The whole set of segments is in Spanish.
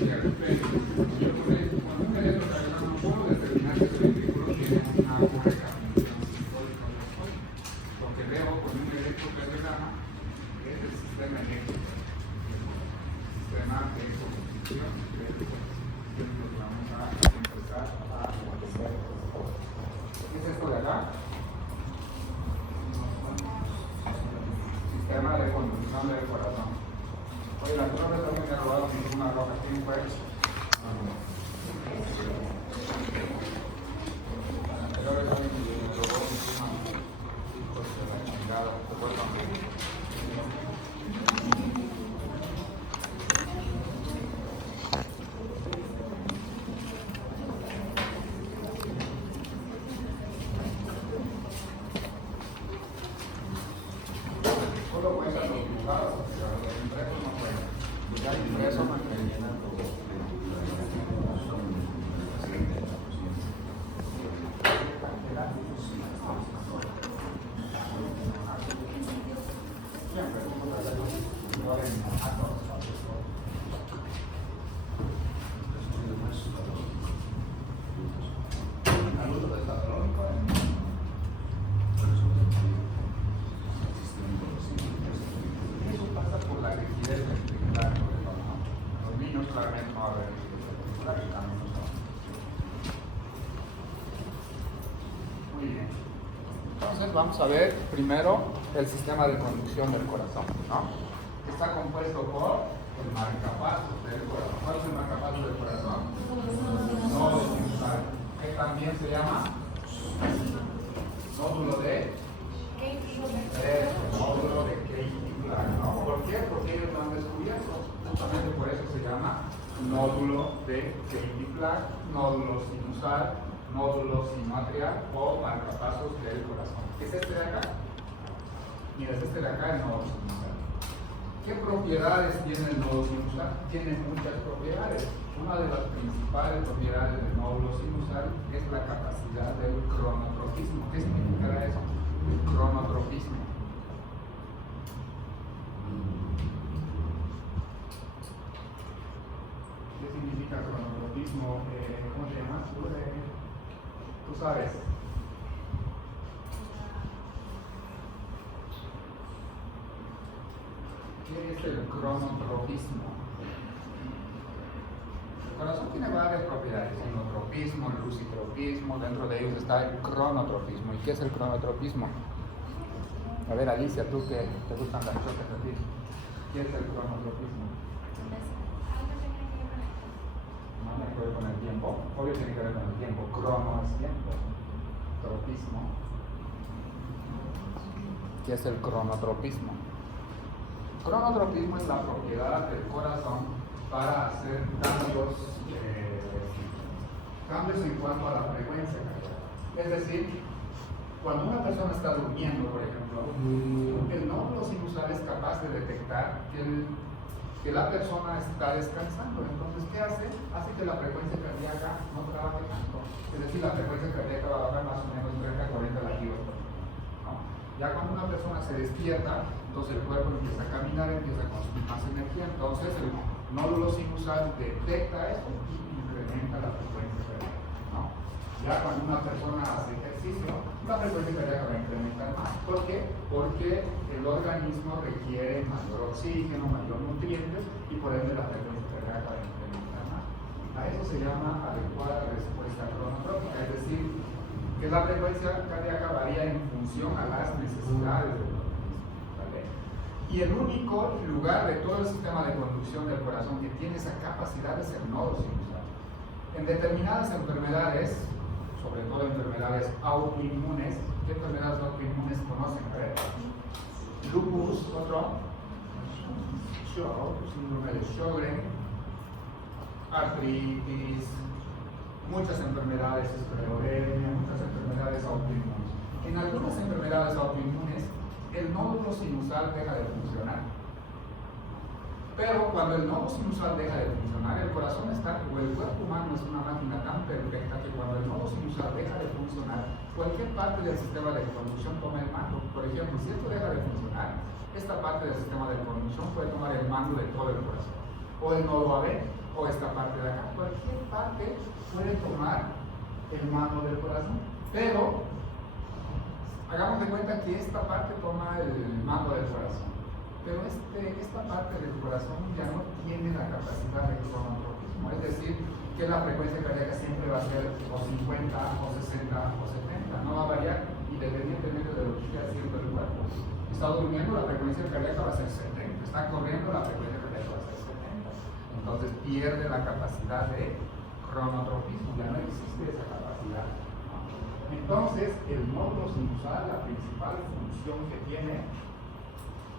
que cuando un electrocardiograma puedo determinar que el ventrículo tiene una recapitulación sistólica. Lo que veo con un electrocardiograma es el sistema eléctrico, el sistema de conducción eléctrica. Vamos a empezar a conocer. ¿Qué es esto de acá? Sistema de conducción del corazón. Oye, la otra vez también me ha robado una roja. ¿Quién fue? Solo cuenta los diputados, pero los impresos no cuentan. Ya impreso no cuentan. Eso pasa por la rigidez ventricular. Los niños claramente no va a haber rigidez ventricular y también no son. Muy bien. Entonces vamos a ver primero el sistema de conducción del corazón, ¿no? Está compuesto por el marcapasos del corazón. ¿Cuál es el marcapasos del corazón? Nódulo sinusal, que también se llama nódulo de nódulo de Keytig-Black, ¿no? ¿Por qué? Porque ellos lo han descubierto. Justamente por eso se llama nódulo de Keytig-Black, nódulo sinusal, nódulo sinoatrial o marcapasos del corazón. ¿Qué es este de acá? Mira, es este de acá, el nódulo sinusal. ¿Qué propiedades tiene el nódulo sinusal? Tiene muchas propiedades. Una de las principales propiedades del nódulo sinusal es la capacidad del cronotropismo. ¿Qué significará eso? El cronotropismo. ¿Qué significa cronotropismo? ¿Cómo se llama? Tú sabes. ¿Qué es el cronotropismo? El corazón tiene varias propiedades: sinotropismo, lucitropismo. Dentro de ellos está el cronotropismo. ¿Y qué es el cronotropismo? A ver, Alicia, tú que te gustan las cosas a ti, ¿qué es el cronotropismo? No tiene que ver con el tiempo. Obvio tiene que ver con el tiempo. Crono es tiempo. Tropismo. ¿Qué es el cronotropismo? Cronotropismo es la propiedad del corazón para hacer cambios en cuanto a la frecuencia cardíaca. Es decir, cuando una persona está durmiendo, por ejemplo, el nódulo sinusal es capaz de detectar que la persona está descansando. Entonces, ¿qué hace? Hace que la frecuencia cardíaca no trabaje tanto. Es decir, la frecuencia cardíaca va a bajar más o menos 30 a 40 latidos por minuto, ¿no? Ya cuando una persona se despierta, entonces el cuerpo empieza a caminar, empieza a consumir más energía. Entonces, el nódulo sinusal detecta eso y incrementa la frecuencia cardíaca, ¿no? Ya cuando una persona hace ejercicio, la frecuencia cardíaca va a incrementar más. ¿Por qué? Porque el organismo requiere mayor oxígeno, mayor nutrientes y por ende la frecuencia cardíaca va a incrementar más. A eso se llama adecuada respuesta cronotrópica, es decir, que la frecuencia cardíaca varía en función a las necesidades del organismo, ¿vale? Y el único lugar de todo el sistema de conducción del corazón que tiene esa capacidad es el nódulo sinusal. En determinadas enfermedades, sobre todo enfermedades autoinmunes, ¿qué enfermedades autoinmunes conocen? A ver, lupus, otro, síndrome de Sjögren, artritis, muchas enfermedades esclerodermia, muchas enfermedades autoinmunes. En algunas enfermedades autoinmunes, el nódulo sinusal deja de funcionar. Pero cuando el nódulo sinusal deja de funcionar, el corazón está, o el cuerpo humano es una máquina tan perfecta que cuando el nódulo sinusal deja de funcionar, cualquier parte del sistema de conducción toma el mando. Por ejemplo, si esto deja de funcionar, esta parte del sistema de conducción puede tomar el mando de todo el corazón. O el nodo AB, o o esta parte de acá. Cualquier parte puede tomar el mando del corazón, pero hagamos de cuenta que esta parte toma el mando del corazón, pero esta parte del corazón ya no tiene la capacidad de cronotropismo, es decir, que la frecuencia cardíaca siempre va a ser o 50 o 60 o 70, no va a variar independientemente de lo que esté haciendo el cuerpo. Está durmiendo, la frecuencia cardíaca va a ser 70, está corriendo, la frecuencia cardíaca va a ser 70, entonces pierde la capacidad de cronotropismo, ya no existe esa capacidad. Entonces, el nódulo sinusal, la principal función que tiene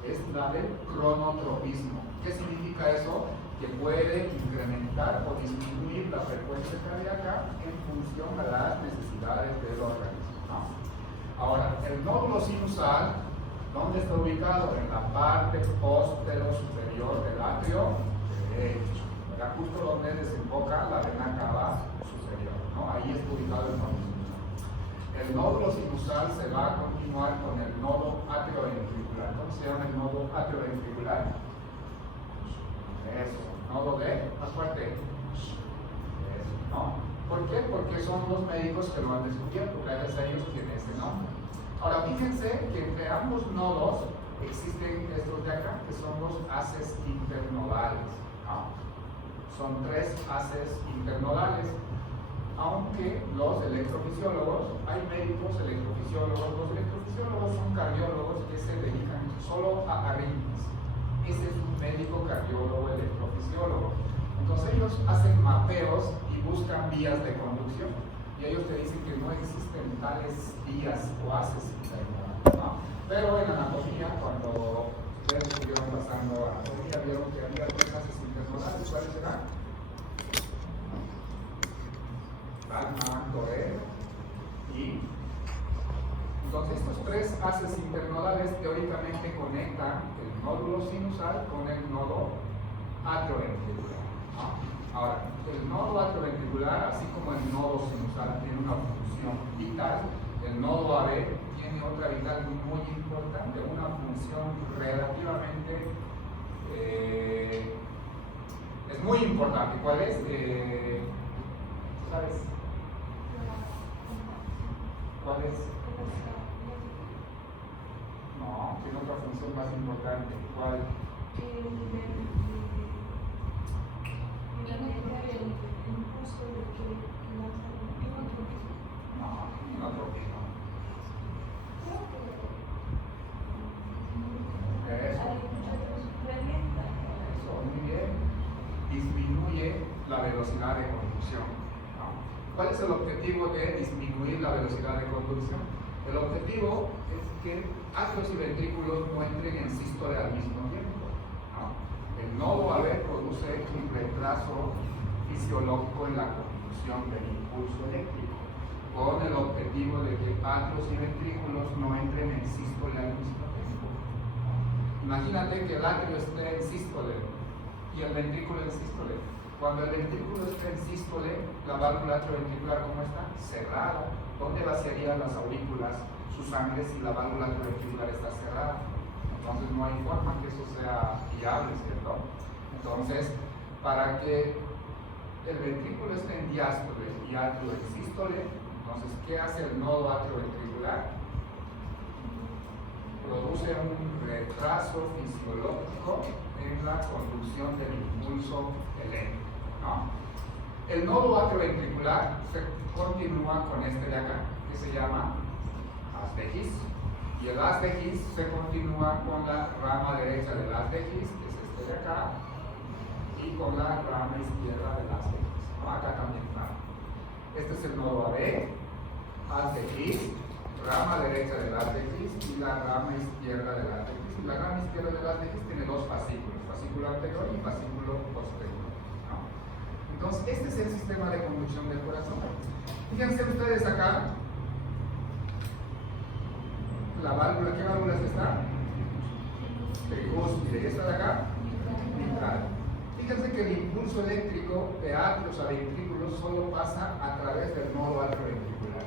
es la del cronotropismo. ¿Qué significa eso? Que puede incrementar o disminuir la frecuencia cardíaca en función a las necesidades del organismo, ¿no? Ahora, el nódulo sinusal, ¿dónde está ubicado? En la parte postero superior del atrio derecho, ¿verdad? Justo donde desemboca la vena cava superior, ¿no? Ahí está ubicado el nódulo. El nódulo sinusal se va a continuar con el nodo atrioventricular. ¿Cómo se llama el nodo atrioventricular? Eso, nodo de, más fuerte. Eso, ¿no? ¿Por qué? Porque son los médicos que lo han descubierto, gracias a ellos tiene ese nombre. Ahora, fíjense que entre ambos nodos existen estos de acá, que son los haces internodales, ¿no? Son 3 haces internodales. Aunque los electrofisiólogos, hay médicos electrofisiólogos, los electrofisiólogos son cardiólogos que se dedican solo a arritmias. Ese es un médico cardiólogo electrofisiólogo. Entonces ellos hacen mapeos y buscan vías de conducción. Y ellos te dicen que no existen tales vías o haces internos, ¿no? Pero en anatomía, cuando ustedes estuvieron pasando anatomía, vieron que había 3 haces internodales. ¿Cuáles serán? Alma, torre y entonces estos 3 haces internodales teóricamente conectan el nódulo sinusal con el nodo atrioventricular, ¿no? Ahora, el nodo atrioventricular, así como el nodo sinusal tiene una función vital, el nodo AB tiene otra vital muy importante, una función relativamente es muy importante. ¿Cuál es? ¿Sabes? ¿Cuál es? No, tiene otra función más importante. ¿Cuál? No, inotropismo. Eso, muy bien. Disminuye la velocidad de conducción. ¿Cuál es el objetivo de disminuir la velocidad de conducción? El objetivo es que atrios y ventrículos no entren en sístole al mismo tiempo, ¿no? El nodo AB produce un retraso fisiológico en la conducción del impulso eléctrico, con el objetivo de que atrios y ventrículos no entren en sístole al mismo tiempo. Imagínate que el atrio esté en sístole y el ventrículo en sístole. Cuando el ventrículo está en sístole, la válvula atrioventricular, ¿cómo está? Cerrada. ¿Dónde vaciarían las aurículas su sangre si la válvula atrioventricular está cerrada? Entonces no hay forma que eso sea viable, ¿cierto? Entonces, para que el ventrículo esté en diástole y atrio en sístole, entonces, ¿qué hace el nodo atrioventricular? Produce un retraso fisiológico en la conducción del impulso eléctrico, ¿no? El nodo atrioventricular se continúa con este de acá, que se llama haz de His, y el haz de His se continúa con la rama derecha del haz de His, que es este de acá, y con la rama izquierda del haz de His, ¿no? Acá también está. Este es el nodo AB, haz de His, rama derecha del haz de His y la rama izquierda del haz de His. Y la rama izquierda del haz de His tiene 2 fascículos, fascículo anterior y fascículo posterior, ¿no? Entonces, este es el sistema de conducción del corazón. Fíjense ustedes acá, la válvula, ¿qué válvulas está? Tricúspide, ¿y esta de acá? Mitral. Fíjense que el impulso eléctrico de atrios a ventrículos solo pasa a través del nodo atrioventricular.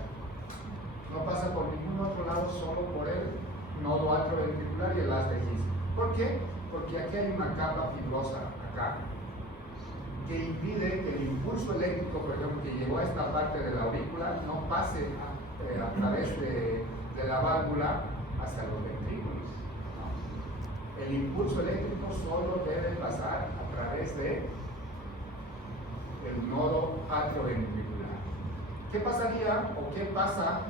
No pasa por ningún otro lado, solo por el nodo atrioventricular y el haz de His. ¿Por qué? Porque aquí hay una capa fibrosa, acá. que impide que el impulso eléctrico, por ejemplo, que llegó a esta parte de la aurícula, no pase a través de la válvula hacia los ventrículos. ¿No? El impulso eléctrico solo debe pasar a través de el nodo atrioventricular. ¿Qué pasaría o qué pasa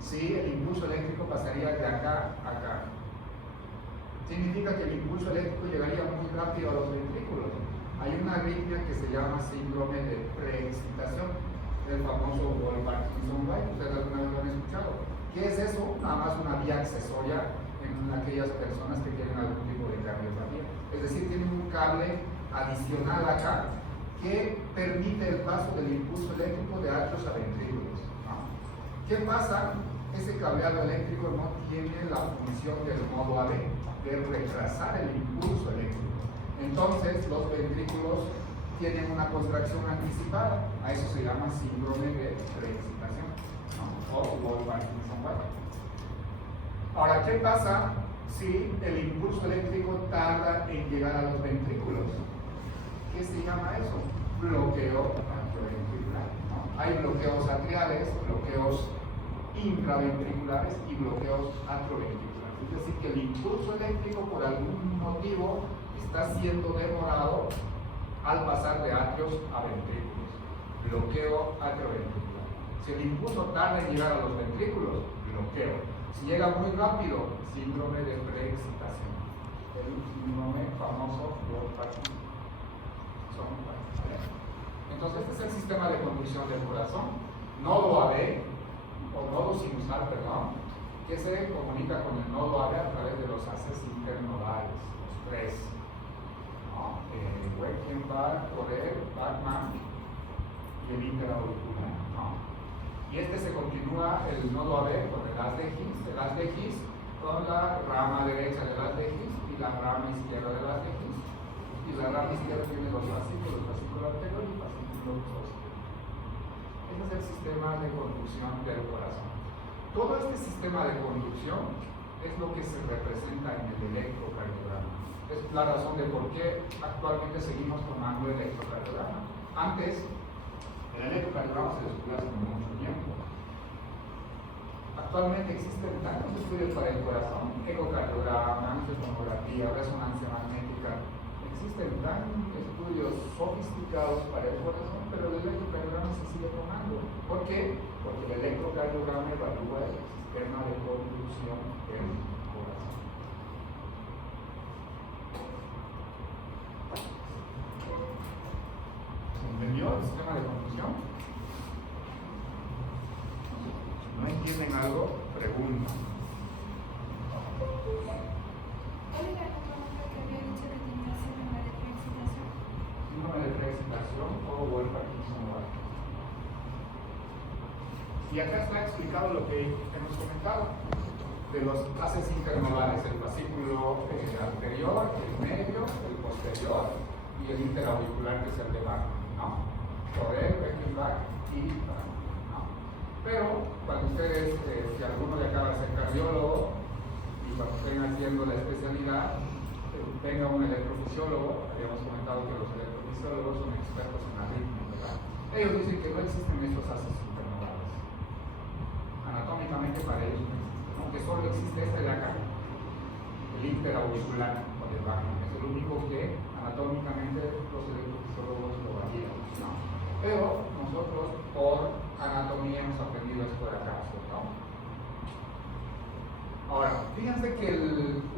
si el impulso eléctrico pasaría de acá a acá? Significa que el impulso eléctrico llegaría muy rápido a los ventrículos. Hay una arritmia que se llama síndrome de preexcitación, el famoso Wolff-Parkinson-White. Ustedes alguna vez lo han escuchado. ¿Qué es eso? Nada más una vía accesoria en aquellas personas que tienen algún tipo de cardiopatía. Es decir, tienen un cable adicional acá que permite el paso del impulso eléctrico de atrios a ventrículos. ¿No? ¿Qué pasa? Ese cableado eléctrico no tiene la función del modo AB, de retrasar el impulso eléctrico. Entonces, los ventrículos tienen una contracción anticipada. A eso se llama síndrome de preexcitación, ¿no? O Wolff-Parkinson-White. Ahora, ¿qué pasa si el impulso eléctrico tarda en llegar a los ventrículos? ¿Qué se llama eso? Bloqueo atrioventricular, ¿no? Hay bloqueos atriales, bloqueos intraventriculares y bloqueos atrioventriculares. Es decir, que el impulso eléctrico por algún motivo está siendo demorado al pasar de atrios a ventrículos. Bloqueo atrioventricular. Si el impulso tarda en llegar a los ventrículos, bloqueo. Si llega muy rápido, síndrome de preexcitación. El síndrome famoso Wolff-Parkinson. Entonces, este es el sistema de conducción del corazón. Nodo AB, o nodo sinusal, perdón, que se comunica con el nodo AB a través de los haces internodales, los tres. Weichenbach, Odell, Bachmann y el interauricular. ¿No? Y este se continúa el nodo AB con el haz de His con la rama derecha del haz de His y la rama izquierda del haz de His. Y la rama izquierda tiene los fascículos anterior y fascículo posterior. Ese es el sistema de conducción del corazón. Todo este sistema de conducción es lo que se representa en el electrocardiograma. Es la razón de por qué actualmente seguimos tomando el electrocardiograma. Antes, el electrocardiograma se descubrió hace mucho tiempo. Actualmente existen tantos estudios para el corazón, ecocardiograma, angiotomografía, resonancia magnética. Existen tantos estudios sofisticados para el corazón, pero el electrocardiograma se sigue tomando. ¿Por qué? Porque el electrocardiograma evalúa el sistema de conducción del corazón. ¿Entendió el sistema de conducción? ¿No entienden algo? Pregunta. Síndrome de preexcitación o Wolff-Parkinson-White. Y acá está explicado lo que hemos comentado de los haces internodales, el fascículo anterior, el medio, el posterior y el interauricular, que es el de Bachmann, ¿no? Odell, Weichenbach y Bachmann, ¿no? Pero cuando ustedes, si alguno de acá va a ser cardiólogo y cuando estén haciendo la especialidad, tenga un electrofisiólogo. Habíamos comentado que los electrofisiólogos son expertos en arritmias, ¿verdad? Ellos dicen que no existen esos haces internodales. Anatómicamente para ellos no existen, aunque solo existe este de acá, el interauricular o el Bachmann. Es el único que anatómicamente los electrofisiólogos lo validan, ¿no? Pero nosotros por anatomía hemos aprendido esto de acá, ¿no? Ahora, fíjense que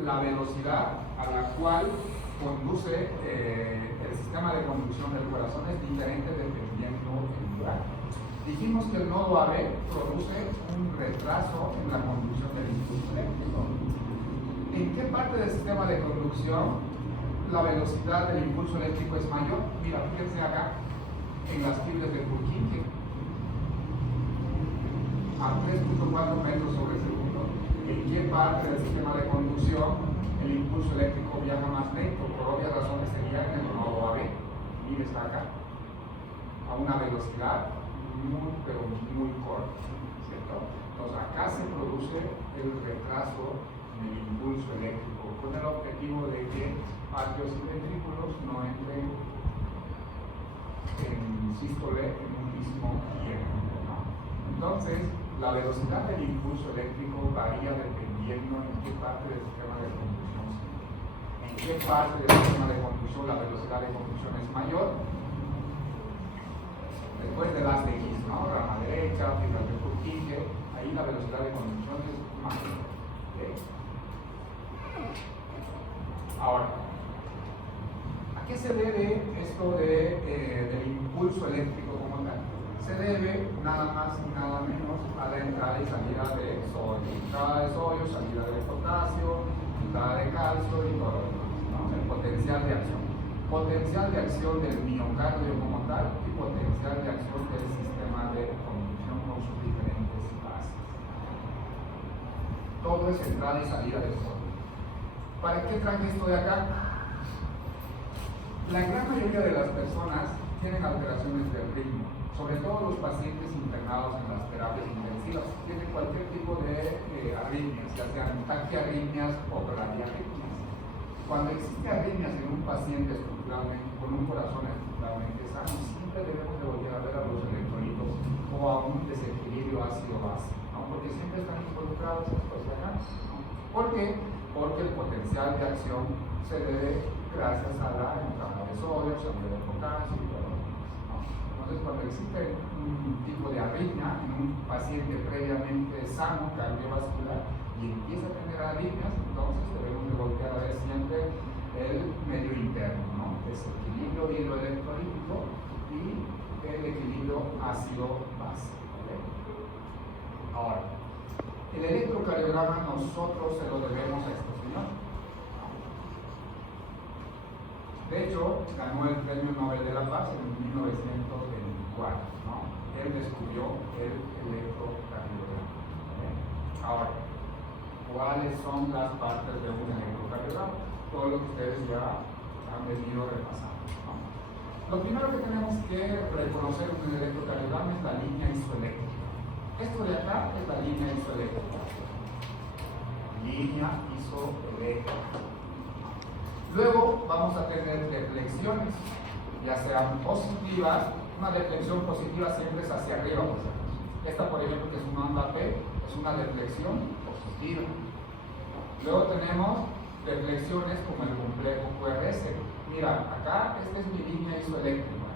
la velocidad a la cual conduce el sistema de conducción del corazón es diferente dependiendo del lugar. Dijimos que el nodo AB produce un retraso en la conducción del impulso eléctrico. ¿En qué parte del sistema de conducción la velocidad del impulso eléctrico es mayor? Mira, fíjense acá, en las fibras de Purkinje, a 3.4 metros sobre segundo. ¿En qué parte del sistema de conducción el impulso eléctrico viaja más lento? Por obvias razones sería en el nodo AB. Y está acá, a una velocidad muy, pero muy corta, ¿cierto? Entonces acá se produce el retraso del impulso eléctrico con el objetivo de que atrios y ventrículos no entren sístole en un mismo tiempo, ¿no? Entonces, la velocidad del impulso eléctrico varía dependiendo en qué parte del sistema de conducción se encuentra. En qué parte del sistema de conducción la velocidad de conducción es mayor. Después de las de X, ¿no? Rama derecha, fibras de Purkinje, ahí la velocidad de conducción es mayor. ¿Okay? Ahora, ¿a qué se debe esto del impulso eléctrico como tal? Se debe nada más y nada menos a la entrada y salida de sodio. Entrada de sodio, salida de potasio, entrada de calcio y todo lo demás, ¿no? El potencial de acción. Potencial de acción del miocardio como tal y potencial de acción del sistema de conducción con sus diferentes fases. Todo es entrada y salida de sodio. ¿Para qué traje esto de acá? La gran mayoría de las personas tienen alteraciones del ritmo, sobre todo los pacientes internados en las terapias intensivas. Tienen cualquier tipo de arritmias, ya sean taquiarritmias o bradiarritmias. Cuando existe arritmias en un paciente estructuralmente, con un corazón estructuralmente sano, siempre debemos de volver a ver a los electrolitos o a un desequilibrio ácido-base, ¿no? Porque siempre están involucrados estos de acá, ¿no? ¿Por qué? Porque el potencial de acción se debe gracias a la entrada de sodio, salida de potasio y todo lo demás, ¿no? Entonces, cuando existe un tipo de arritmia en un paciente previamente sano cardiovascular y empieza a tener arritmias, entonces debemos de voltear a ver siempre el medio interno, ¿no? Desequilibrio hidroelectrolítico y el equilibrio ácido-base, ¿vale? Ahora, el electrocardiograma nosotros se lo debemos a este señor. De hecho, ganó el Premio Nobel de la Paz en 1924, ¿no? Él descubrió el electrocardiograma, ¿vale? Ahora, ¿cuáles son las partes de un electrocardiograma? Todo lo que ustedes ya han venido repasando, ¿no? Lo primero que tenemos que reconocer en un electrocardiograma es la línea isoeléctrica. Esto de acá es la línea isoeléctrica. Línea isoeléctrica. Luego vamos a tener deflexiones, ya sean positivas. Una deflexión positiva siempre es hacia arriba, por ejemplo. Esta, por ejemplo, que es una onda P, es una deflexión positiva. Luego tenemos deflexiones como el complejo QRS. Mira, acá esta es mi línea isoeléctrica.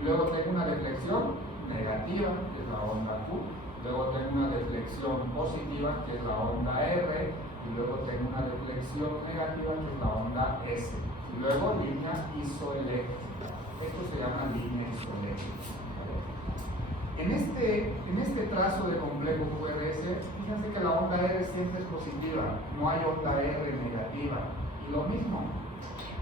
Y luego tengo una deflexión negativa, que es la onda Q. Luego tengo una deflexión positiva, que es la onda R. Y luego tengo una deflexión negativa, que es la onda S. Y luego línea isoeléctrica. Esto se llama línea isoeléctrica. ¿Vale? En este trazo de complejo QRS, fíjense que la onda R siempre es positiva, no hay onda R negativa. Y lo mismo,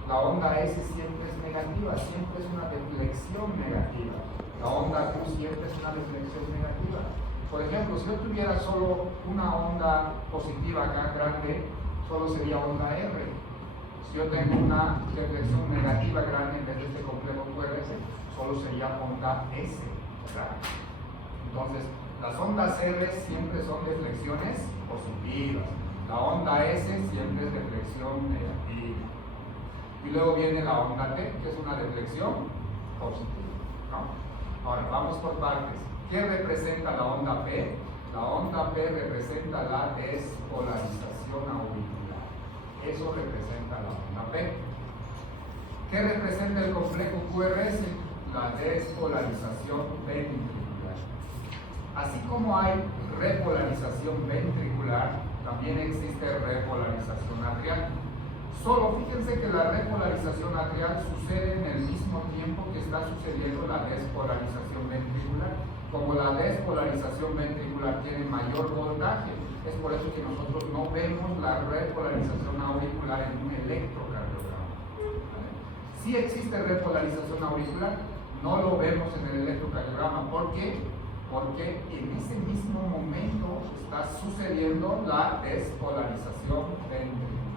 la onda S siempre es negativa, siempre es una deflexión negativa. La onda Q siempre es una deflexión negativa. Por ejemplo, si yo tuviera solo una onda positiva acá grande, solo sería onda R. Si yo tengo una deflexión negativa grande en vez de este complejo QRS, solo sería onda S. ¿Verdad? Entonces, las ondas R siempre son deflexiones positivas. La onda S siempre es deflexión negativa. Y luego viene la onda T, que es una deflexión positiva, ¿no? Ahora, vamos por partes. ¿Qué representa la onda P? La onda P representa la despolarización auricular. Eso representa la onda P. ¿Qué representa el complejo QRS? La despolarización ventricular. Así como hay repolarización ventricular, también existe repolarización atrial. Solo fíjense que la repolarización atrial sucede en el mismo tiempo que está sucediendo la despolarización ventricular. Como la despolarización ventricular tiene mayor voltaje, es por eso que nosotros no vemos la repolarización auricular en un electrocardiograma. ¿Vale? Sí existe repolarización auricular, no lo vemos en el electrocardiograma. ¿Por qué? Porque en ese mismo momento está sucediendo la despolarización ventricular.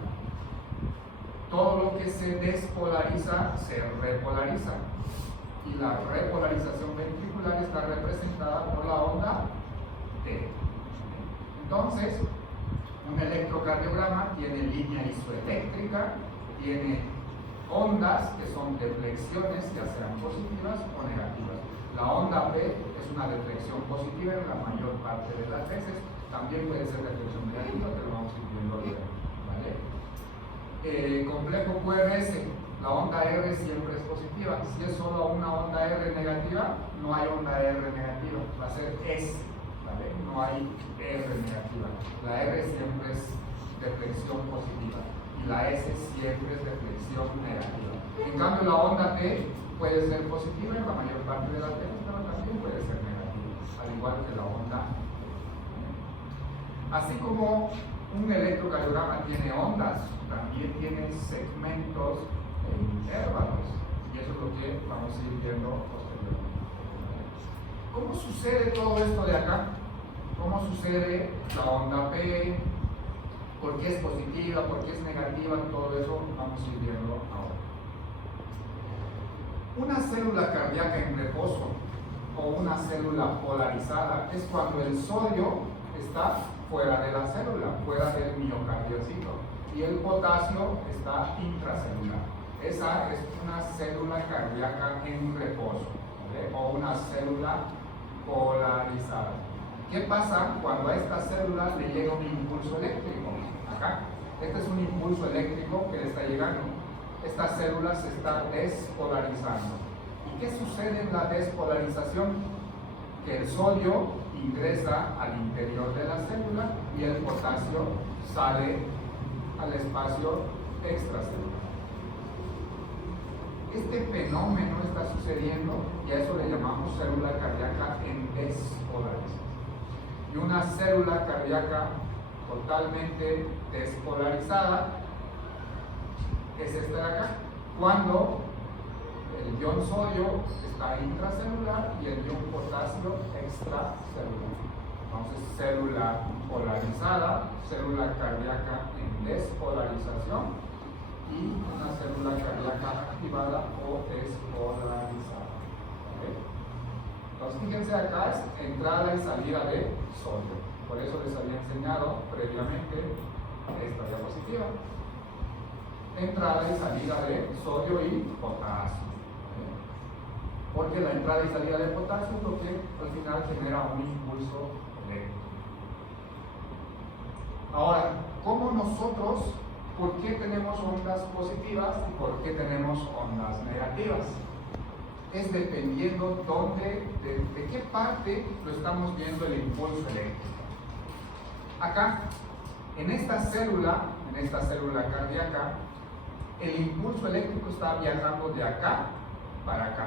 Todo lo que se despolariza se repolariza. Y la repolarización ventricular está representada por la onda T. Entonces, un electrocardiograma tiene línea isoeléctrica, tiene ondas que son deflexiones, ya sean positivas o negativas. La onda P es una deflexión positiva en la mayor parte de las veces, también puede ser deflexión negativa, pero lo vamos a ir viendo luego, ¿vale? Complejo QRS, la onda R siempre es positiva. Si es solo una onda R negativa, no hay onda R negativa, va a ser S, ¿vale? No hay R negativa. La R siempre es deflexión positiva y la S siempre es deflexión negativa. En cambio, la onda T puede ser positiva en la mayor parte de las veces, pero también puede ser negativa, al igual que la onda T. Así como un electrocardiograma tiene ondas, también tiene segmentos e intervalos, y eso es lo que vamos a ir viendo posteriormente. ¿Cómo sucede todo esto de acá? ¿Cómo sucede la onda P? ¿Por qué es positiva? ¿Por qué es negativa? Todo eso vamos a ir viendo ahora. Una célula cardíaca en reposo o una célula polarizada es cuando el sodio está fuera de la célula, fuera del miocardiocito, y el potasio está intracelular. Esa es una célula cardíaca en reposo, ¿vale? O una célula polarizada. ¿Qué pasa cuando a esta célula le llega un impulso eléctrico? Acá. Este es un impulso eléctrico que le está llegando. Esta célula se está despolarizando. ¿Y qué sucede en la despolarización? Que el sodio ingresa al interior de la célula y el potasio sale al espacio extracelular. Este fenómeno está sucediendo y a eso le llamamos célula cardíaca en despolarización. Y una célula cardíaca totalmente despolarizada es esta de acá, cuando el ion sodio está intracelular y el ion potasio extracelular. Entonces, célula polarizada, célula cardíaca en despolarización y una célula cardíaca activada o despolarizada. ¿Okay? Entonces, fíjense acá es entrada y salida de sodio. Por eso les había enseñado previamente esta diapositiva. Entrada y salida de sodio y potasio. Porque la entrada y salida de potasio es lo que al final genera un impulso eléctrico. Ahora, ¿cómo nosotros, por qué tenemos ondas positivas y por qué tenemos ondas negativas? Es dependiendo de qué parte lo estamos viendo el impulso eléctrico. Acá, en esta célula cardíaca, el impulso eléctrico está viajando de acá para acá.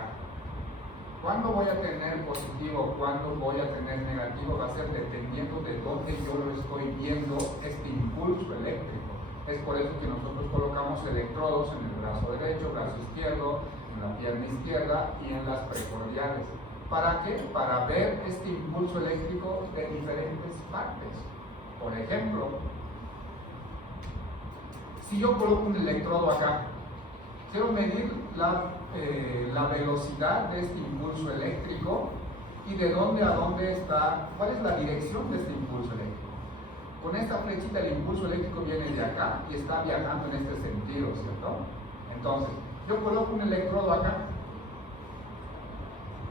¿Cuándo voy a tener positivo? ¿Cuándo voy a tener negativo? Va a ser dependiendo de dónde yo lo estoy viendo este impulso eléctrico. Es por eso que nosotros colocamos electrodos en el brazo derecho, brazo izquierdo, en la pierna izquierda y en las precordiales. ¿Para qué? Para ver este impulso eléctrico de diferentes partes. Por ejemplo, si yo coloco un electrodo acá, quiero medir la velocidad de este impulso eléctrico y de dónde a dónde está, cuál es la dirección de este impulso eléctrico. Con esta flechita el impulso eléctrico viene de acá y está viajando en este sentido, ¿cierto? Entonces, yo coloco un electrodo acá.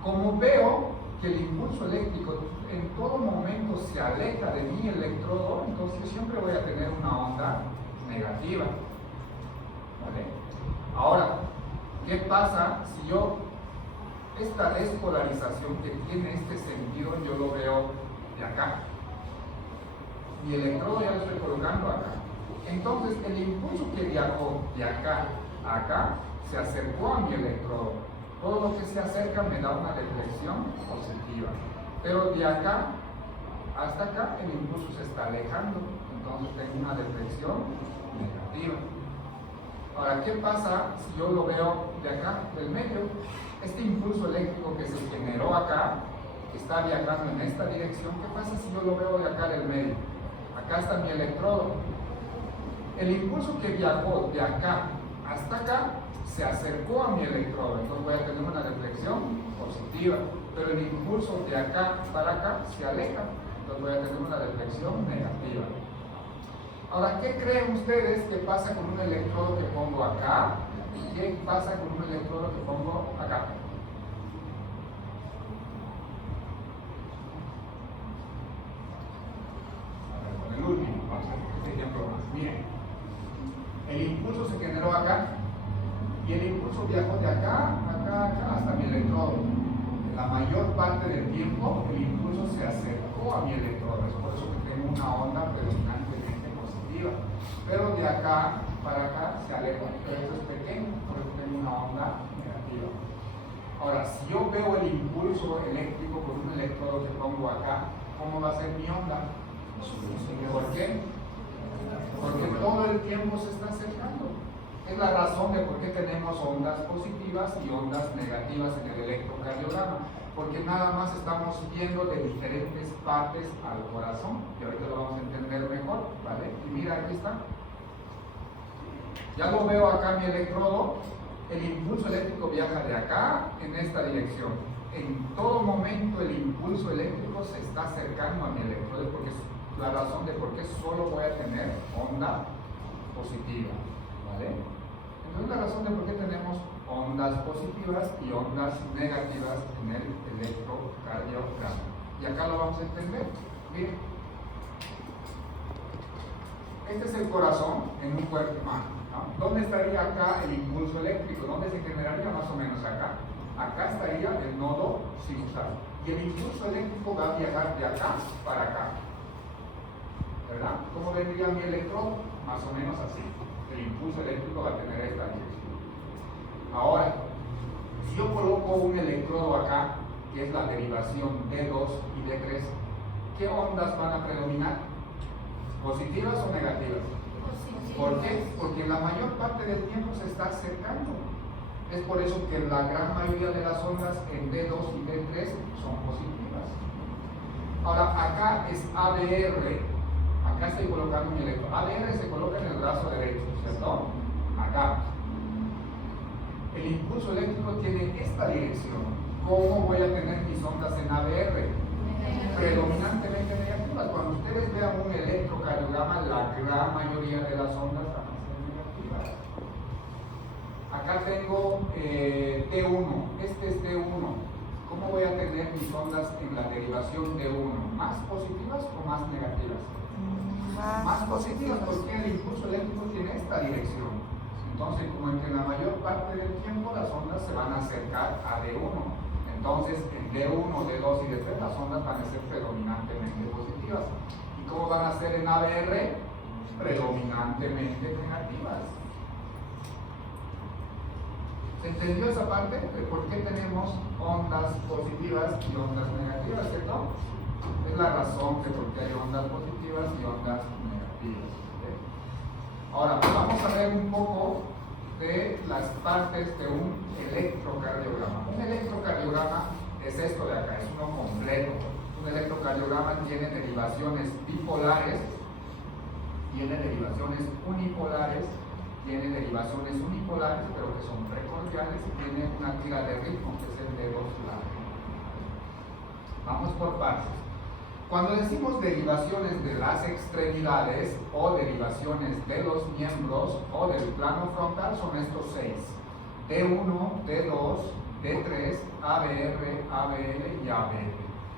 Como veo que el impulso eléctrico en todo momento se aleja de mi electrodo, entonces yo siempre voy a tener una onda negativa. ¿Vale? Ahora, ¿qué pasa si yo esta despolarización que tiene este sentido yo lo veo de acá? Mi electrodo ya lo estoy colocando acá. Entonces el impulso que viajó de acá a acá se acercó a mi electrodo. Todo lo que se acerca me da una deflexión positiva. Pero de acá hasta acá el impulso se está alejando. Entonces tengo una deflexión negativa. Ahora, ¿qué pasa si yo lo veo de acá, del medio? Este impulso eléctrico que se generó acá, que está viajando en esta dirección, ¿qué pasa si yo lo veo de acá del medio? Acá está mi electrodo. El impulso que viajó de acá hasta acá se acercó a mi electrodo, entonces voy a tener una deflexión positiva. Pero el impulso de acá para acá se aleja, entonces voy a tener una deflexión negativa. Ahora, ¿qué creen ustedes que pasa con un electrodo que pongo acá ¿Qué pasa con un electrodo que pongo acá? A ver, con el último, vamos a hacer este ejemplo más. Miren, el impulso se generó acá y el impulso viajó de acá, hasta mi electrodo. En la mayor parte del tiempo el impulso se acercó a mi electrodo, es por eso que tengo una onda predominantemente positiva. Pero de acá para acá se aleja, pero esto es pequeño, por eso tengo una onda negativa. Ahora, si yo veo el impulso eléctrico con un electrodo que pongo acá, ¿cómo va a ser mi onda? ¿Por qué? Porque todo el tiempo se está acercando. Es la razón de por qué tenemos ondas positivas y ondas negativas en el electrocardiograma, porque nada más estamos viendo de diferentes partes al corazón, y ahorita lo vamos a entender mejor, ¿vale? Y mira, aquí está. Ya lo veo acá mi electrodo, el impulso eléctrico viaja de acá en esta dirección. En todo momento el impulso eléctrico se está acercando a mi electrodo, porque es la razón de por qué solo voy a tener onda positiva, ¿vale? Entonces la razón de por qué tenemos ondas positivas y ondas negativas en el electrocardiograma. Y acá lo vamos a entender. Miren, este es el corazón en un cuerpo humano, ¿no? ¿Dónde estaría acá el impulso eléctrico? ¿Dónde se generaría? Más o menos acá. Acá estaría el nodo sinusal. Y el impulso eléctrico va a viajar de acá para acá, ¿verdad? ¿Cómo vendría mi electrodo? Más o menos así. El impulso eléctrico va a tener esta dirección. Ahora, si yo coloco un electrodo acá, que es la derivación D2 y D3, ¿qué ondas van a predominar? ¿Positivas o negativas? Positivas. ¿Por qué? Porque la mayor parte del tiempo se está acercando. Es por eso que la gran mayoría de las ondas en D2 y D3 son positivas. Ahora, acá es ABR. Acá estoy colocando mi electrodo. ABR se coloca en el brazo derecho, ¿cierto? Acá. El impulso eléctrico tiene esta dirección. ¿Cómo voy a tener mis ondas en ABR? Predominantemente negativas. Cuando ustedes vean un electrocardiograma, la gran mayoría de las ondas van a ser negativas. Acá tengo T1. Este es T1. ¿Cómo voy a tener mis ondas en la derivación T1? ¿Más positivas o más negativas? Más positivas, porque el impulso eléctrico tiene esta dirección. Entonces, como entre la mayor parte del tiempo las ondas se van a acercar a D1. Entonces, en D1, D2 y D3 las ondas van a ser predominantemente positivas. ¿Y cómo van a ser en ABR? Predominantemente negativas. ¿Se entendió esa parte? De por qué tenemos ondas positivas y ondas negativas, ¿cierto? Es la razón de por qué hay ondas positivas y ondas negativas. ¿Okay? Ahora, vamos a ver un poco de las partes de un electrocardiograma. Un electrocardiograma es esto de acá, es uno completo. Un electrocardiograma tiene derivaciones bipolares, tiene derivaciones unipolares, tiene derivaciones unipolares, pero que son precordiales, y tiene una tira de ritmo, que es el D2 largo. Vamos por partes. Cuando decimos derivaciones de las extremidades o derivaciones de los miembros o del plano frontal, son estos 6: D1, D2, D3, ABR, ABL y ABL.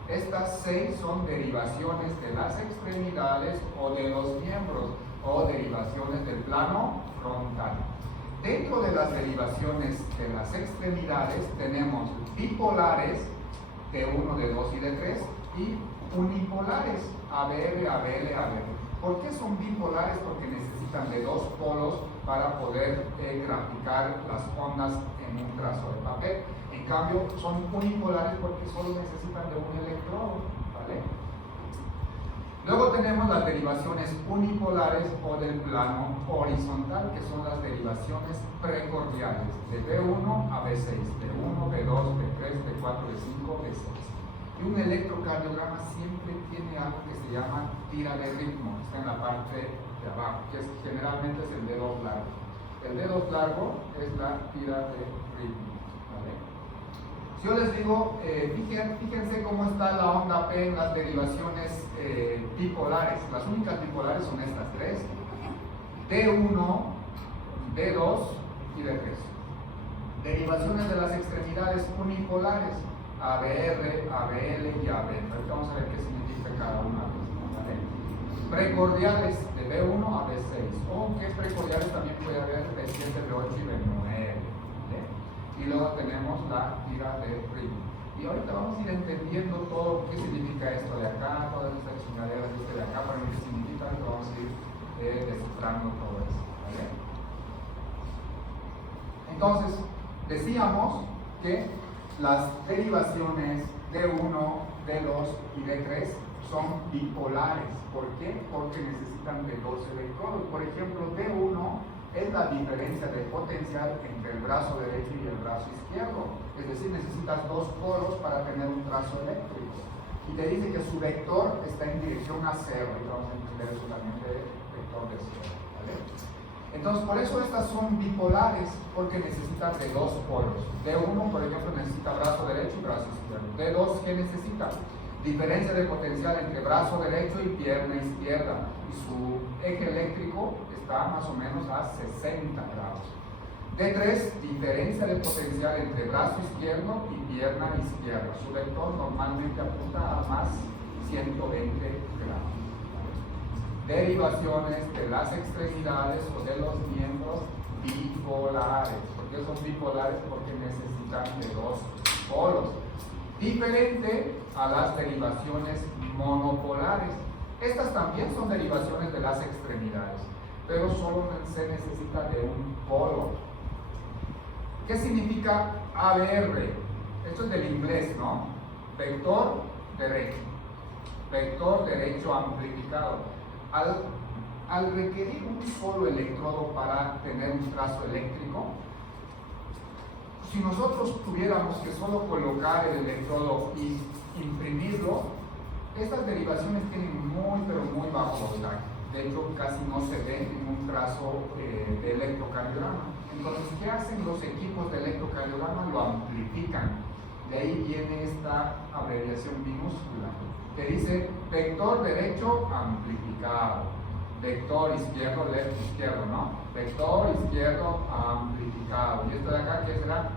Estas 6 son derivaciones de las extremidades o de los miembros o derivaciones del plano frontal. Dentro de las derivaciones de las extremidades tenemos bipolares, D1, D2 y D3, y unipolares, ABR, ABL, ABL. ¿Por qué son bipolares? Porque necesitan de 2 polos para poder graficar las ondas en un trazo de papel. En cambio, son unipolares porque solo necesitan de un electrodo, ¿vale? Luego tenemos las derivaciones unipolares o del plano horizontal, que son las derivaciones precordiales, de B1 a B6, B1, B2, B3, B4, B5, B6. Y un electrocardiograma siempre tiene algo que se llama tira de ritmo, está en la parte de abajo, que generalmente es el D2 largo. El D2 largo es la tira de ritmo, ¿vale? Si yo les digo, fíjense cómo está la onda P en las derivaciones bipolares. Las únicas bipolares son estas 3: D1, D2 y D3. Derivaciones de las extremidades unipolares, ABR, ABL y AB. Ahorita vamos a ver qué significa cada una de estas, ¿vale? Precordiales de B1 a B6, o que precordiales también puede haber B7, B8 y B9, ¿vale? Y luego tenemos la tira de primo. Y ahorita vamos a ir entendiendo todo qué significa esto de acá, todas estas chingaderas de de acá, para ver qué significa, y vamos a ir descifrando todo eso, ¿vale? Entonces, decíamos que las derivaciones D1, D2 y D3 son bipolares. ¿Por qué? Porque necesitan de dos electrodos. Por ejemplo, D1 es la diferencia de potencial entre el brazo derecho y el brazo izquierdo. Es decir, necesitas dos polos para tener un trazo eléctrico. Y te dice que su vector está en dirección a cero. Y vamos a entender solamente el vector de cero, ¿vale? Entonces, por eso estas son bipolares, porque necesitan de dos polos. D1, por ejemplo, necesita brazo derecho y brazo izquierdo. D2, ¿qué necesita? Diferencia de potencial entre brazo derecho y pierna izquierda. Y su eje eléctrico está más o menos a 60 grados. D3, diferencia de potencial entre brazo izquierdo y pierna izquierda. Su vector normalmente apunta a más 120 grados. Derivaciones de las extremidades o de los miembros bipolares. ¿Por qué son bipolares? Porque necesitan de dos polos. Diferente a las derivaciones monopolares. Estas también son derivaciones de las extremidades, pero solo se necesita de un polo. ¿Qué significa ABR? Esto es del inglés, ¿no? Vector derecho. Vector derecho amplificado. Al requerir un solo electrodo para tener un trazo eléctrico, si nosotros tuviéramos que solo colocar el electrodo y imprimirlo, estas derivaciones tienen muy pero muy bajo voltaje. De hecho, casi no se ve ningún trazo de electrocardiograma. Entonces, ¿qué hacen los equipos de electrocardiograma? Lo amplifican. De ahí viene esta abreviación minúscula que dice vector derecho amplificado, vector izquierdo, left izquierdo, ¿no? Vector izquierdo amplificado. ¿Y esto de acá qué será?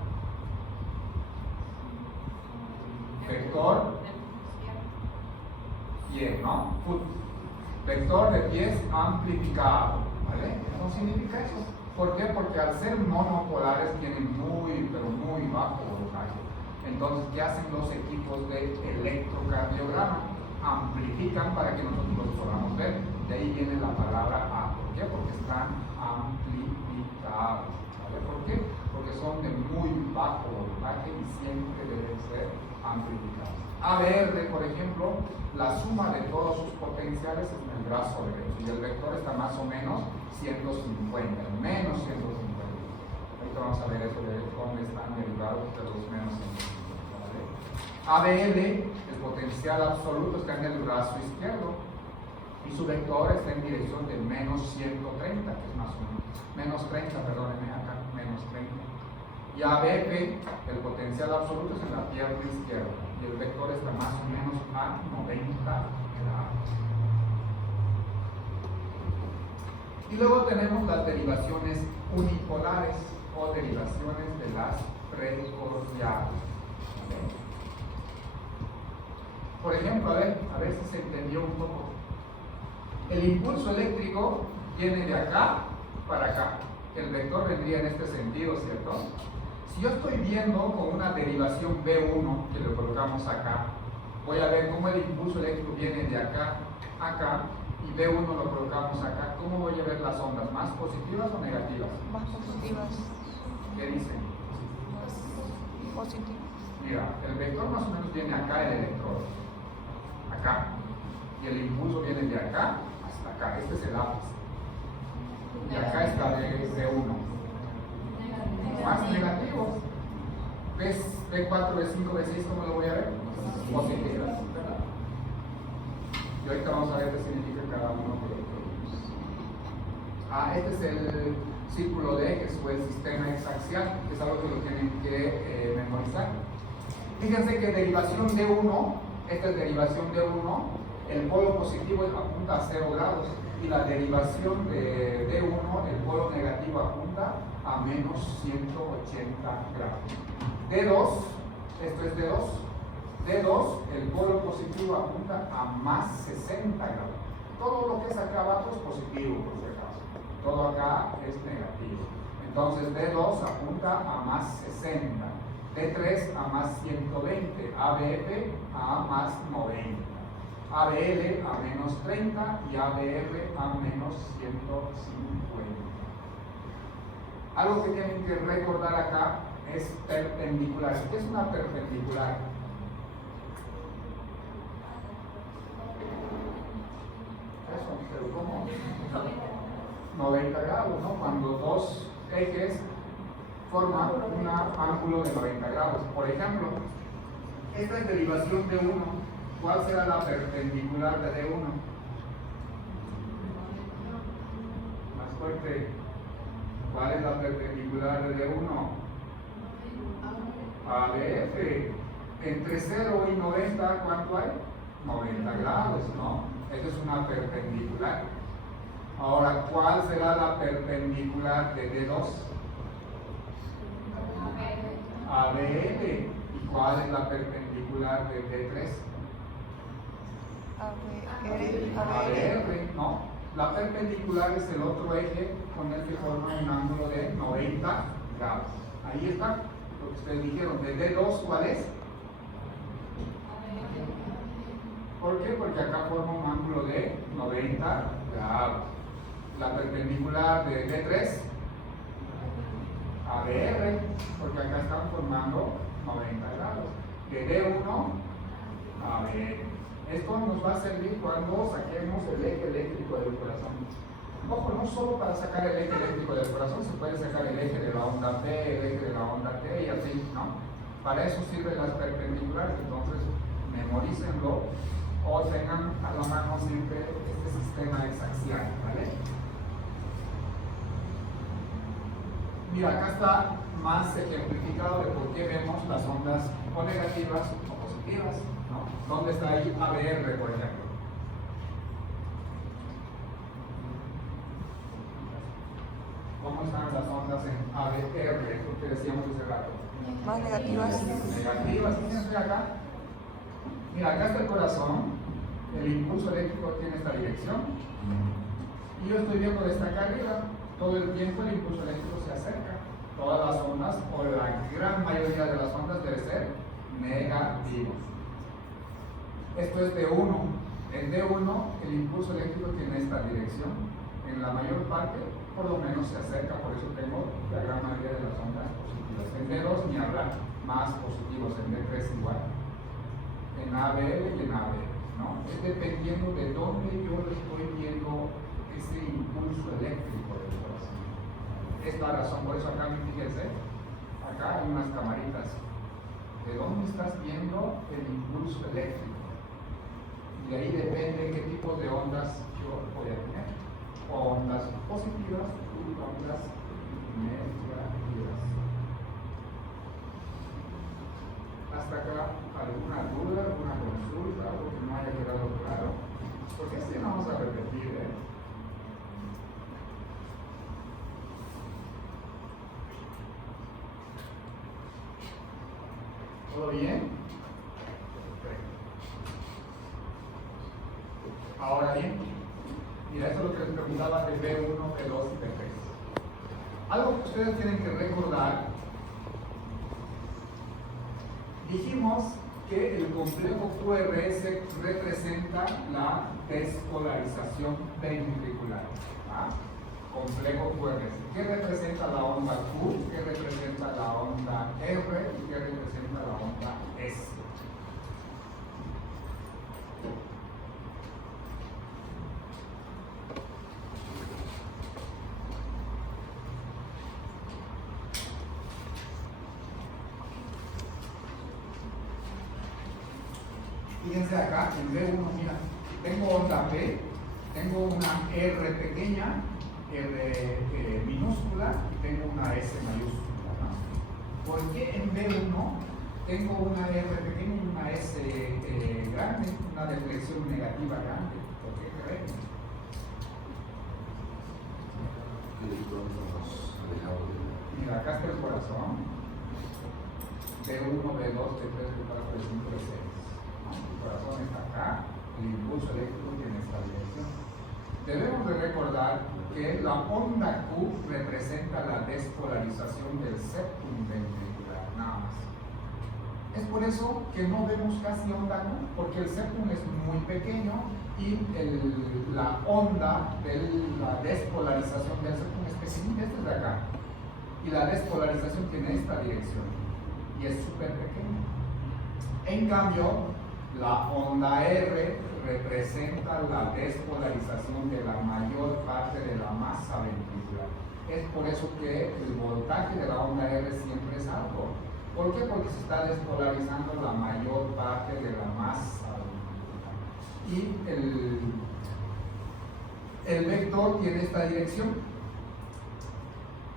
Vector pie, ¿no? Foot. Vector de pies amplificado, ¿vale? ¿No significa eso? ¿Por qué? Porque al ser monopolares tienen muy, pero muy bajo voltaje. Entonces, ¿qué hacen los equipos de electrocardiograma? Amplifican para que nosotros los podamos ver. De ahí viene la palabra A. ¿Por qué? Porque están amplificados. ¿Vale? ¿Por qué? Porque son de muy bajo voltaje y siempre deben ser amplificados. ABR, por ejemplo, la suma de todos sus potenciales es en el brazo derecho y el vector está más o menos 150, menos 150. Ahorita vamos a ver eso de dónde están derivados de los menos 150. ¿Vale? ABL, el potencial absoluto, está en el brazo izquierdo y su vector está en dirección de menos 130, que es más o menos 30, perdónenme acá, menos 30. Y ABP, el potencial absoluto, es en la pierna izquierda y el vector está más o menos a 90 grados. Y luego tenemos las derivaciones unipolares o derivaciones de las precordiales. ¿Vale? Por ejemplo, a ver si se entendió un poco. El impulso eléctrico viene de acá para acá. El vector vendría en este sentido, ¿cierto? Si yo estoy viendo con una derivación B1 que le colocamos acá, voy a ver cómo el impulso eléctrico viene de acá a acá y B1 lo colocamos acá. ¿Cómo voy a ver las ondas? ¿Más positivas o negativas? Más positivas. ¿Qué dicen? Positivas. Mira, el vector más o menos viene acá el electrodo, acá, y el impulso viene de acá hasta acá. Este es el ápice. Y acá está B1. Más negativo. B4, B5, B6, ¿cómo lo voy a ver? Positivas, ¿verdad? Y ahorita vamos a ver qué significa cada uno de ellos. Este es el círculo de ejes o el sistema hexaxial, que es algo que lo tienen que memorizar. Fíjense que derivación D1, esta es derivación D1, el polo positivo apunta a 0 grados y la derivación de D1, el polo negativo apunta a menos 180 grados. D2, esto es D2. D2, el polo positivo apunta a más 60 grados. Todo lo que es acá abajo es positivo, por si acaso. Todo acá es negativo. Entonces D2 apunta a más 60. D3 a más 120. ABF a más 90. ABL a menos 30 y ABR a menos 150. Algo que tienen que recordar acá es perpendicular. ¿Qué es una perpendicular? Eso, pero ¿cómo? 90 grados, ¿no? Cuando dos ejes forman un ángulo de 90 grados. Por ejemplo, esta es derivación de 1. ¿Cuál será la perpendicular de D1? Más fuerte. ¿Cuál es la perpendicular de D1? ABF. Entre 0 y 90, ¿cuánto hay? 90 grados, ¿no? Esa es una perpendicular. Ahora, ¿cuál será la perpendicular de D2? ABL. ¿Y cuál es la perpendicular de D3? ABR, no. La perpendicular es el otro eje con el que forma un ángulo de 90 grados. Ahí está lo que ustedes dijeron. De D2, ¿cuál es? ¿Por qué? Porque acá forma un ángulo de 90 grados. La perpendicular de D3, ABR, porque acá están formando 90 grados. De D1, ABR. Esto nos va a servir cuando saquemos el eje eléctrico del corazón. Ojo, no solo para sacar el eje eléctrico del corazón, se puede sacar el eje de la onda P, el eje de la onda T y así, ¿no? Para eso sirven las perpendiculares, entonces memorícenlo o tengan a la mano siempre este sistema hexaxial, ¿vale? Mira, acá está más ejemplificado de por qué vemos las ondas o negativas o positivas, ¿no? ¿Dónde está ahí ABR, por ejemplo? ¿Cómo están las ondas en ABR? Lo que decíamos hace rato. Más negativas. Negativas, fíjense acá. Mira, acá está el corazón, el impulso eléctrico tiene esta dirección, y yo estoy viendo desde acá arriba, todo el tiempo el impulso eléctrico se acerca. Todas las ondas, o la gran mayoría de las ondas, debe ser negativo. Esto es D1. En D1 el impulso eléctrico tiene esta dirección. En la mayor parte, por lo menos se acerca, por eso tengo la gran mayoría de las ondas positivas. En D2 ni hablar, más positivos, en D3 igual. En ABL y en ABL, ¿no? Es dependiendo de dónde yo estoy viendo ese impulso eléctrico del corazón. Es la razón, por eso acá, fíjense, acá hay unas camaritas. ¿De dónde estás viendo el impulso eléctrico? Y de ahí depende qué tipo de ondas yo voy a tener. Ondas positivas y ondas negativas. Hasta acá, ¿alguna duda, alguna consulta, algo que no haya quedado claro? Porque así no vamos a repetir, ¿eh? ¿Todo bien? Perfecto. Ahora bien, mira, esto es lo que les preguntaba de B1, B2 y B3. Algo que ustedes tienen que recordar, dijimos que el complejo QRS representa la despolarización ventricular. ¿Ah? Complejo QRS. ¿Qué representa la onda Q? ¿Qué representa la onda R? ¿Y qué representa la onda S? Fíjense acá, en B1, mira, tengo onda P, tengo una R pequeña, R minúscula, y tengo una S mayúscula, ¿no? ¿Por qué en B1 tengo una R pequeña y una S grande, una deflexión negativa grande? ¿Por qué creen? Mira, acá está el corazón. B1, B2, B3, B4, B5, B6. El corazón está acá, el impulso eléctrico tiene esta dirección. Debemos de recordar que la onda Q representa la despolarización del septum ventricular, nada más. Es por eso que no vemos casi onda Q, porque el septum es muy pequeño y la onda de la despolarización del septum es pequeñita, esta es de acá. Y la despolarización tiene esta dirección y es súper pequeña. En cambio, la onda R representa la despolarización de la mayor parte de la masa ventricular. Es por eso que el voltaje de la onda R siempre es alto. ¿Por qué? Porque se está despolarizando la mayor parte de la masa ventricular. Y el vector tiene esta dirección.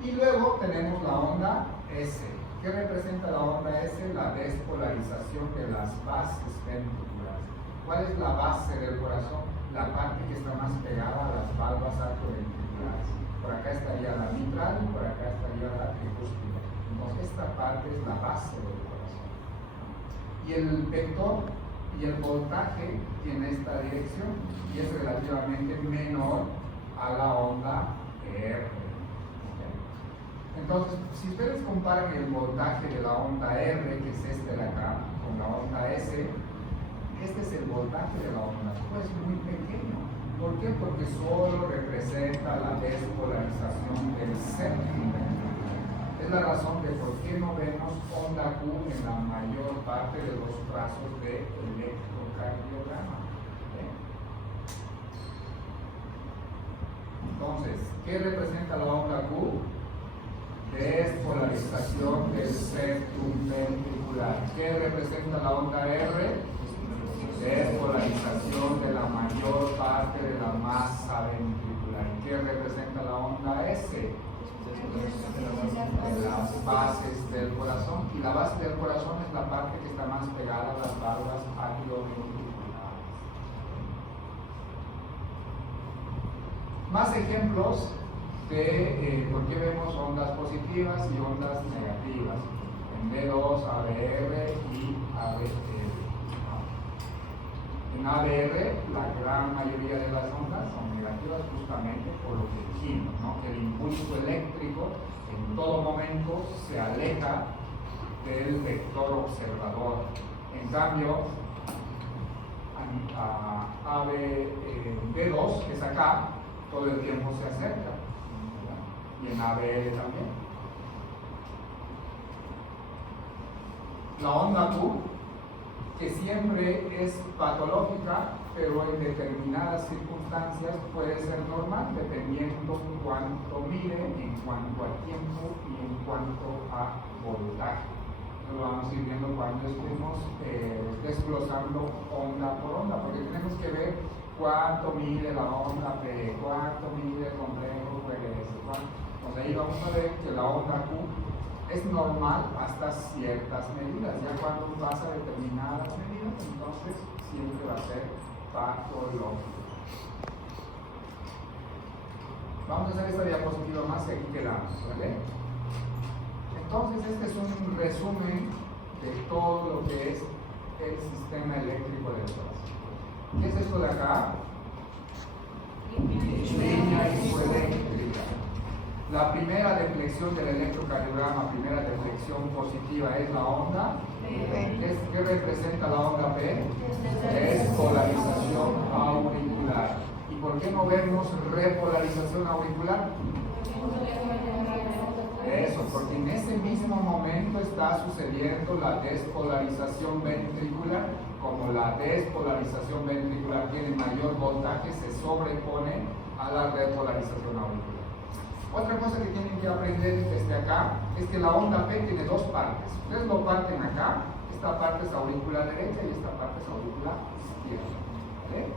Y luego tenemos la onda S. ¿Qué representa la onda S? La despolarización de las bases ventriculares. ¿Cuál es la base del corazón? La parte que está más pegada a las valvas arcoventriculares. Por acá estaría la mitral y por acá estaría la tricúspide. Entonces esta parte es la base del corazón. Y el vector y el voltaje tiene esta dirección y es relativamente menor a la onda R. Entonces, si ustedes comparan el voltaje de la onda R, que es este de acá, con la onda S, este es el voltaje de la onda Q, es muy pequeño. ¿Por qué? Porque solo representa la despolarización del septum ventricular. Es la razón de por qué no vemos onda Q en la mayor parte de los trazos de electrocardiograma. Entonces, ¿qué representa la onda Q? Despolarización del septum ventricular. ¿Qué representa la onda R? Despolarización de la mayor parte de la masa ventricular. ¿Qué representa la onda S? De las bases del corazón. Y la base del corazón es la parte que está más pegada a las válvulas arterioventriculares. Más ejemplos de por qué vemos ondas positivas y ondas negativas en B2, ABR y ABR. En ABR la gran mayoría de las ondas son negativas justamente por lo que dijimos, ¿no? Que el impulso eléctrico en todo momento se aleja del vector observador. En cambio, a B2, que es acá, todo el tiempo se acerca. Y en ABR también. La onda Q, que siempre es patológica, pero en determinadas circunstancias puede ser normal, dependiendo cuánto mide, en cuanto a tiempo y en cuanto a voltaje. Lo vamos a ir viendo cuando estemos desglosando onda por onda, porque tenemos que ver cuánto mide la onda P, cuánto mide el complejo QRS, pues ahí vamos a ver que la onda Q es normal hasta ciertas medidas. Ya cuando pasa determinadas medidas, entonces siempre va a ser patológico. Vamos a hacer esta diapositiva más y aquí quedamos, ¿vale? Entonces este es un resumen de todo lo que es el sistema eléctrico del corazón. ¿Qué es esto de acá? Línea isoeléctrica. La primera deflexión del electrocardiograma, primera deflexión positiva, es la onda. ¿Qué representa la onda P? Despolarización auricular. ¿Y por qué no vemos repolarización auricular? Eso, porque en ese mismo momento está sucediendo la despolarización ventricular. Como la despolarización ventricular tiene mayor voltaje, se sobrepone a la repolarización auricular. Otra cosa que tienen que aprender desde acá es que la onda P tiene dos partes. Ustedes lo parten acá, esta parte es auricular derecha y esta parte es auricular izquierda. ¿Vale?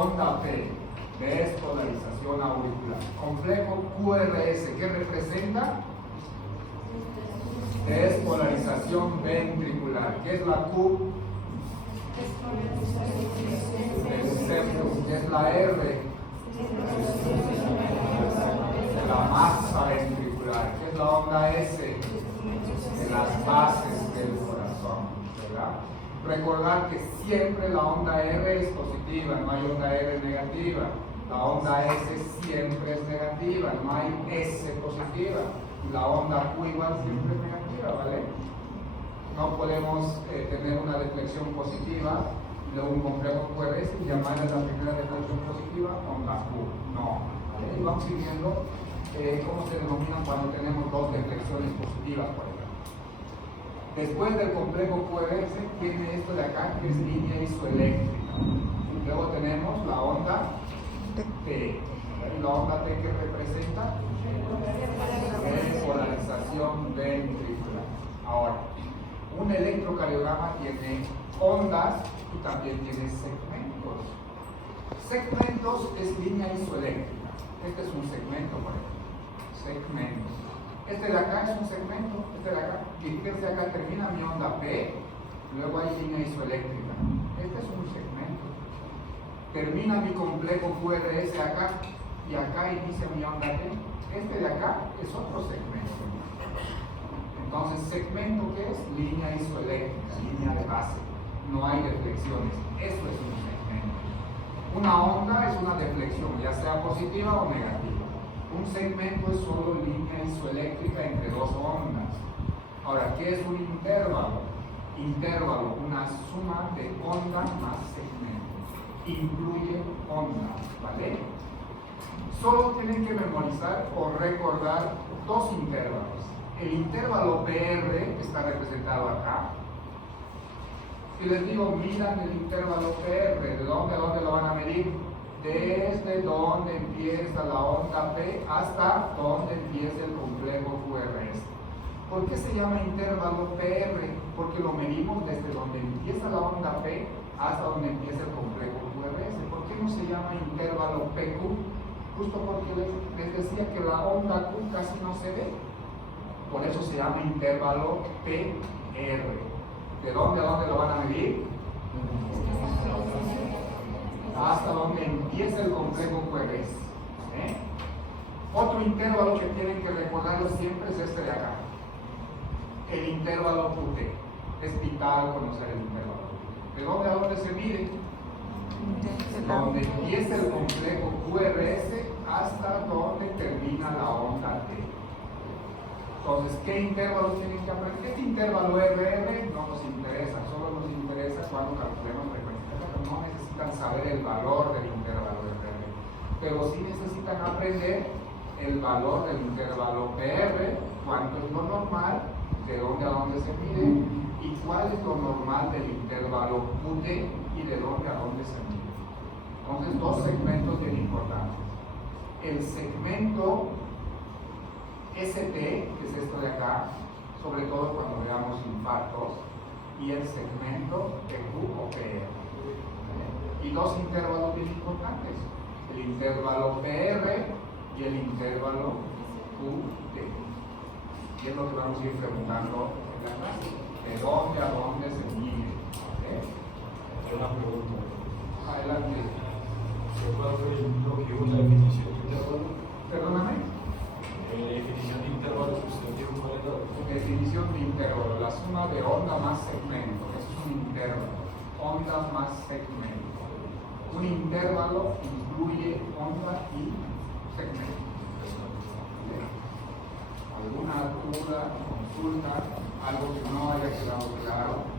Onda P, despolarización auricular. Complejo QRS, ¿qué representa? Despolarización ventricular. ¿Qué es la Q? El septum. ¿Qué es la R? la masa ventricular, que es la onda S, de las bases del corazón, ¿verdad? Recordar que siempre la onda R es positiva, no hay onda R negativa. La onda S siempre es negativa, no hay S positiva. La onda Q igual siempre es negativa, ¿vale? No podemos tener una deflexión positiva y luego un complejo QRS y llamarle la primera deflexión positiva onda Q. No, ¿vale? Y vamos siguiendo cómo se denomina cuando tenemos dos deflexiones positivas, por ejemplo. Después del complejo QRS tiene esto de acá que es línea isoeléctrica. Luego tenemos la onda T. ¿Y la onda T que representa? Polarización ventricular. Ahora, un electrocardiograma tiene ondas y también tiene segmentos. Segmentos es línea isoeléctrica. Este es un segmento, por ejemplo. Segmentos. Este de acá es un segmento, este de acá. Y fíjense acá termina mi onda P, luego hay línea isoeléctrica. Este es un segmento. Termina mi complejo QRS acá y acá inicia mi onda T. Este de acá es otro segmento. Entonces, segmento ¿qué es? Línea isoeléctrica, línea de base. No hay deflexiones. Eso es un segmento. Una onda es una deflexión, ya sea positiva o negativa. Un segmento es solo línea isoeléctrica entre dos ondas. Ahora, ¿qué es un intervalo? Intervalo, una suma de onda más segmento. Incluye onda, ¿vale? Solo tienen que memorizar o recordar dos intervalos. El intervalo PR está representado acá. Si les digo, miran el intervalo PR, ¿de dónde a dónde lo van a medir? Desde donde empieza la onda P hasta donde empieza el complejo QRS. ¿Por qué se llama intervalo PR? Porque lo medimos desde donde empieza la onda P hasta donde empieza el complejo QRS. ¿Por qué no se llama intervalo PQ? Justo porque les decía que la onda Q casi no se ve. Por eso se llama intervalo PR. ¿De dónde a dónde lo van a medir? Hasta donde empieza el complejo QRS. Otro intervalo que tienen que recordarlo siempre es este de acá. El intervalo QT. Es vital conocer el intervalo QT. ¿De dónde a dónde se mide? Donde empieza el complejo QRS hasta donde termina la onda T. Entonces, ¿qué intervalos tienen que aprender? Este intervalo RR no nos interesa, solo nos interesa cuando calculemos frecuencia. No necesitan saber el valor del intervalo RR, pero sí necesitan aprender el valor del intervalo PR, cuánto es lo normal, de dónde a dónde se mide, y cuál es lo normal del intervalo QT y de dónde a dónde se mide. Entonces, dos segmentos bien importantes. El segmento ST, que es esto de acá, sobre todo cuando veamos infartos, y el segmento PQ o PR. Y dos intervalos bien importantes, el intervalo PR y el intervalo QT. Y es lo que vamos a ir preguntando en la clase, de dónde a dónde se mide. Una pregunta. Adelante. ¿Se puede hacer lo que es la definición de intervalo? Perdóname. La definición de intervalo sustantivo, ¿cuál es la Definición de intervalo, la suma de onda más segmento. Eso es un intervalo. Onda más segmento. Un intervalo incluye onda y segmento. ¿Alguna duda, consulta, algo que no haya quedado claro?